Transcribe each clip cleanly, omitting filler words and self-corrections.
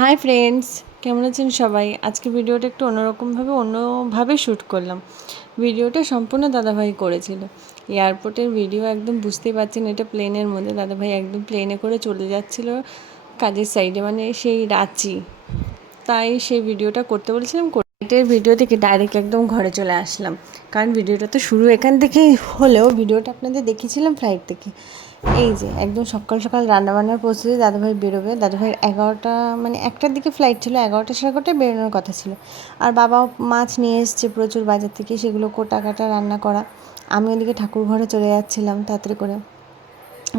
Hi friends, কেমন আছেন সবাই? আজকে ভিডিওটা একটু অন্যভাবে শ্যুট করলাম। ভিডিওটা সম্পূর্ণ দাদাভাই করেছিল। এয়ারপোর্টের ভিডিও একদম বুঝতেই পারছেন, এটা প্লেনের মধ্যে দাদাভাই একদম প্লেনে করে চলে যাচ্ছিল কাজের সাইডে, মানে সেই রাঁচি। তাই সেই ভিডিওটা করতে বলেছিলাম। ফ্লাইটের ভিডিও থেকে ডাইরেক্ট একদম ঘরে চলে আসলাম, কারণ ভিডিওটা তো শুরু এখান থেকেই হলেও ভিডিওটা আপনাদের দেখিয়েছিলাম ফ্লাইট থেকে। এই যে একদম সকাল সকাল রান্নাবান্নার প্রস্তুতি, দাদাভাই বেরোবে। দাদাভাইয়ের 11টা মানে 1টার দিকে ফ্লাইট ছিল, 11টা 11:30 বেরোনোর কথা ছিল। আর বাবা মাছ নিয়ে এসছে প্রচুর বাজার থেকে, সেগুলো কোটা কাটা রান্না করা। আমি ওদিকে ঠাকুর ঘরে চলে যাচ্ছিলাম তাড়াতাড়ি করে।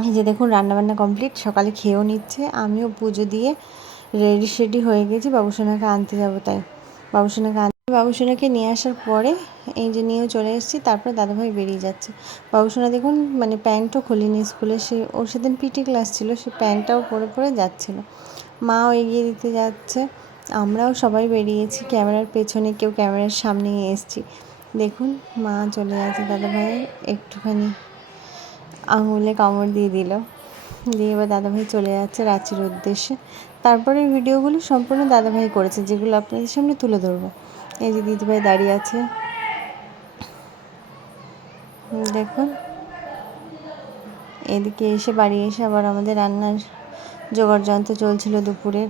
এই যে দেখুন রান্নাবান্না কমপ্লিট, সকালে খেয়েও নিচ্ছে, আমিও পুজো দিয়ে রেডি হয়ে গেছি, বাবুসোনাকে আনতে যাবো। তাই বাবুসোনাকে নিয়ে আসার পরে এই যে নিয়েও চলে এসেছি। তারপরে দাদাভাই বেরিয়ে যাচ্ছে। বাবুসোনা দেখুন মানে প্যান্টও খুলিনি স্কুলে, সে ওর সেদিন পিটি ক্লাস ছিল, সে প্যান্টটাও পরে যাচ্ছিলো। মাও এগিয়ে দিতে যাচ্ছে, আমরাও সবাই বেরিয়েছি ক্যামেরার পেছনে, কেউ ক্যামেরার সামনে এসেছি। দেখুন মা চলে যাচ্ছে, দাদাভাই একটুখানি আঙুলে কামড় দিয়ে দিল, দিয়ে এবার দাদাভাই চলে যাচ্ছে রাঁচির উদ্দেশ্যে। তারপরে ভিডিওগুলো সম্পূর্ণ দাদাভাই করেছে, যেগুলো আপনাদের সামনে তুলে ধরবো। এই যে দিদিভাই দাঁড়িয়ে আছে, দেখুন। এদিকে এসে বাড়ি এসে আবার আমাদের রান্নার জোগাড় যন্ত্র চলছিল দুপুরের,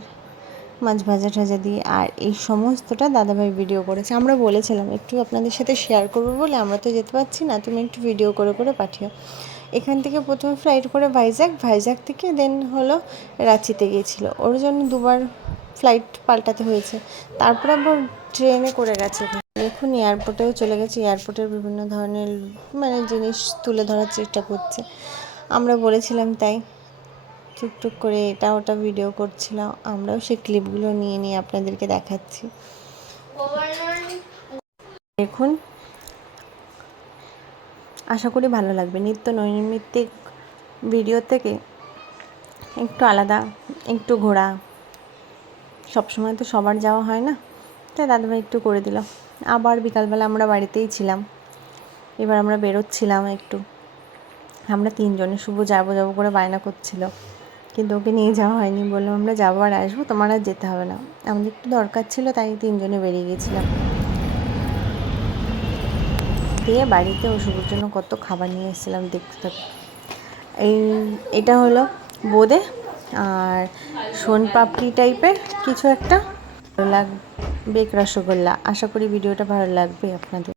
মাছ ভাজা টাজা দিয়ে। আর এই সমস্তটা দাদাভাই ভিডিও করেছে। আমরা বলেছিলাম একটু আপনাদের সাথে শেয়ার করবো বলে, আমরা তো যেতে পারছি না, তুমি একটু ভিডিও করে পাঠিও। এখান থেকে প্রথমে ফ্লাইট করে ভাইজ্যাগ থেকে দেন হলো রাঁচিতে গিয়েছিলো, ওর জন্য দুবার ফ্লাইট পাল্টাতে হয়েছে। তারপরে আবার ট্রেনে করে গেছে। দেখুন এয়ারপোর্টেও চলে গেছে, এয়ারপোর্টের বিভিন্ন ধরনের মানে জিনিস তুলে ধরার চেষ্টা করছে। আমরা বলেছিলাম তাই টুকটুক করে এটা ওটা ভিডিও করছিলাম, আমরাও সেই ক্লিপগুলো নিয়ে আপনাদেরকে দেখাচ্ছি। দেখুন, আশা করি ভালো লাগবে। নিত্য নৈমিত্তিক ভিডিও থেকে একটু আলাদা, একটু ঘোরা, সবসময় তো সবার যাওয়া হয় না, তাই দাদাভাই একটু করে দিলাম। আবার বিকালবেলা আমরা বাড়িতেই ছিলাম, এবার আমরা বেরোচ্ছিলাম একটু। আমরা তিনজনে, শুভ যাবো করে বায়না করছিল, কিন্তু ওকে নিয়ে যাওয়া হয়নি। বললাম আমরা যাবো আর আসবো, তোমার আর যেতে হবে না। আমাদের একটু দরকার ছিল, তাই তিনজনে বেরিয়ে গেছিলাম। দিয়ে বাড়িতে ও শুভর জন্য কত খাবার নিয়ে এসেছিলাম, দেখতে থাকো। এটা হলো বোঁদে আর সোনপাপড়ি টাইপের কিছু একটা, ভালো লাগবে রসগোল্লা। আশা করি ভিডিওটা ভালো লাগবে আপনাদের।